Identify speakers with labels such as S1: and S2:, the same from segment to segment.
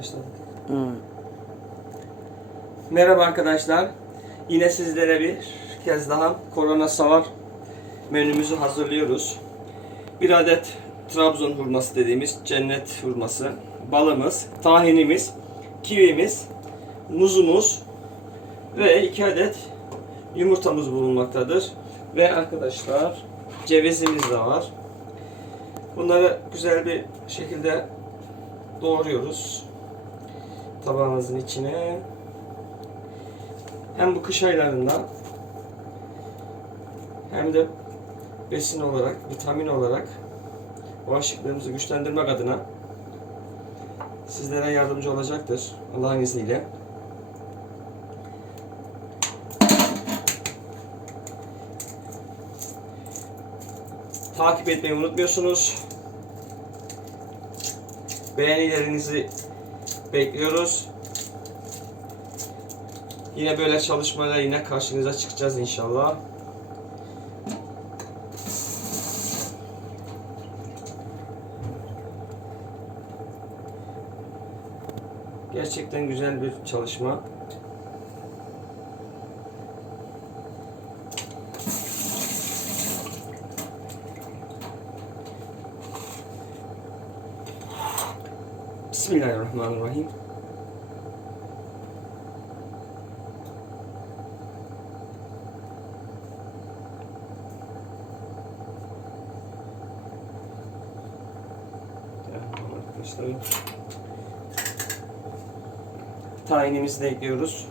S1: başladık.
S2: Hı.
S1: Merhaba arkadaşlar. Yine sizlere bir kez daha korona savar menümüzü hazırlıyoruz. Bir adet Trabzon hurması dediğimiz cennet hurması, balımız, tahinimiz, kivimiz, muzumuz ve iki adet yumurtamız bulunmaktadır. Ve arkadaşlar cevizimiz de var. Bunları güzel bir şekilde doğruyoruz tabağımızın içine. Hem bu kış aylarında hem de besin olarak, vitamin olarak bağışıklığımızı güçlendirmek adına sizlere yardımcı olacaktır Allah'ın izniyle. Takip etmeyi unutmuyorsunuz. Beğenilerinizi bekliyoruz. Yine böyle çalışmalarla yine karşınıza çıkacağız inşallah. Gerçekten güzel bir çalışma. Bismillahirrahmanirrahim. Tamam arkadaşlar. Tahinimizi de ekliyoruz.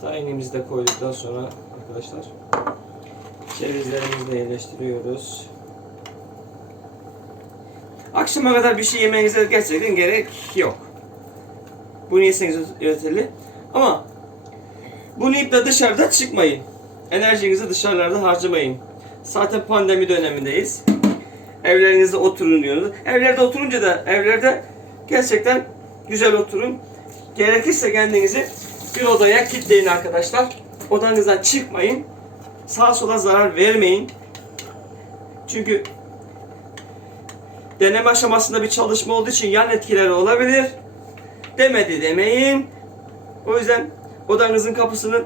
S1: Tahinimizi de koyduktan sonra arkadaşlar cevizlerimizi de yerleştiriyoruz. Akşama kadar bir şey yemenize gerçekten gerek yok. Bunu yeseniz yeterli. Ama bunu de dışarıda çıkmayın. Enerjinizi dışarılarda harcamayın. Zaten pandemi dönemindeyiz. Evlerinizde oturun diyoruz. Evlerde oturunca da evlerde gerçekten güzel oturun. Gerekirse kendinizi bir odaya kilitleyin arkadaşlar. Odanızdan çıkmayın. Sağa sola zarar vermeyin. Çünkü deneme aşamasında bir çalışma olduğu için yan etkileri olabilir. Demedi demeyin. O yüzden odanızın kapısını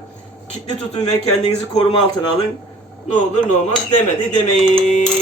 S1: kilitli tutun ve kendinizi koruma altına alın. Ne olur ne olmaz demedi demeyin.